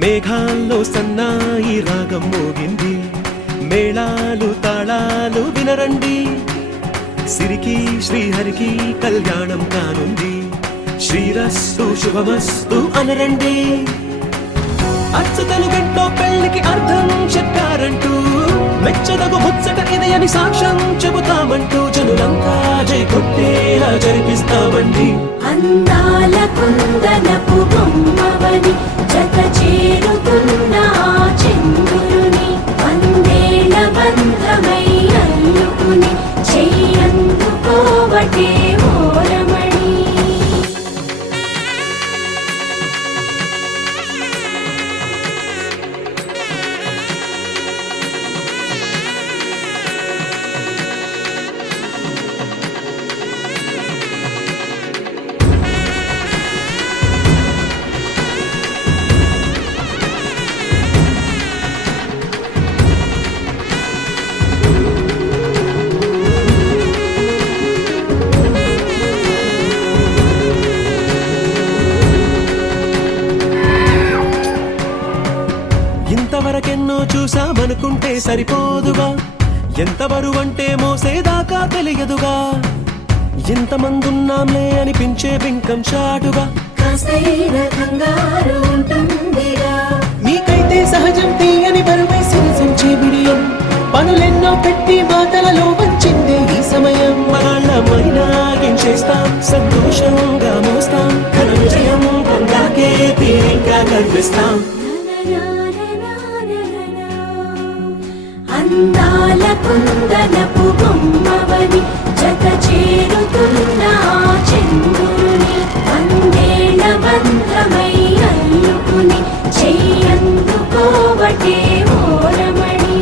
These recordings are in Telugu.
మేఘాల్లో సన్నాయి రాగం మోగింది, మేళాలు తాళాలు వినరండి, సిరికి శ్రీహరికి కళ్యాణం కానుంది, శ్రీరస్తు శుభమస్తు అనరండి. అచ్చతలు గంటో పెళ్లికి అర్థం చెప్పారంటూ, మెచ్చదగు ముచ్చట ఇది అని సాక్ష్యం చెబుతామంటూ, జనులంతా జై కొట్టేలా జరిపిస్తామండి. అందాల కుందనపు బొమ్మవని జత చేరుతున్న చంద్రుని, వందేళ్ల బంధమై అల్లుకుని చెయ్యందుకోవటే ఓరమణి. ఇంతవరకెన్నో చూసామనుకుంటే సరిపోదుగా, ఎంత బరువంటే మోసేదాకా తెలియదుగా, ఇంతమందున్నాంలే అనిపించే బింకం చాటుగా, కాస్తైన కంగారు ఉంటుందిగా. మీకైతే సహజం తీయని బరువే సిరసించే బిడియం, పనులెన్నో పెట్టి మాటలలో వచ్చిందే ఈ సమయం. మనాళ్ళమైనా గించేస్తాం, సంతోషంగా మోస్తాం, ఘన విజయం పొందాకే తీరిగ్గా కనిపిస్తాం. అందాల కుందనపు బొమ్మవని జత చేరుతున్న చంద్రుని, వందేళ్ల బంధమై అల్లుకుని చెయ్యందుకోవటే ఓరమణి.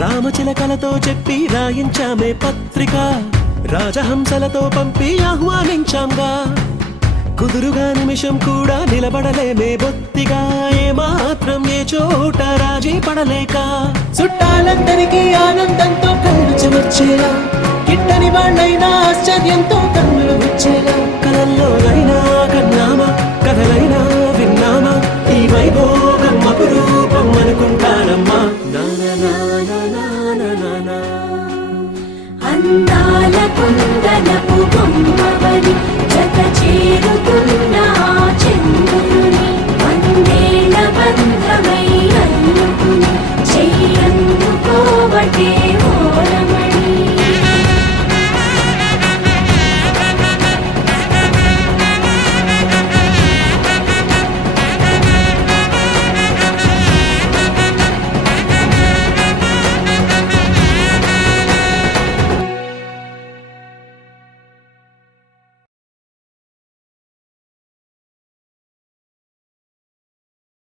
రామచిలకలతో చెప్పి రాయించామే పత్రిక, రాజహంసలతో పంపి ఆహ్వానించాంగా, కుదురుగా నిమిషం కూడా నిలబడలేమే బొత్తిగా, ఏమాత్రం ఏ చోట రాజీ పడలేక, చుట్టాలందరికీ ఆనందంతో కళ్ళు చెమర్చేలా, గిట్టని వాళ్ళైనా ఆశ్చర్యంతో కన్నులు వచ్చేలా, కలల్లో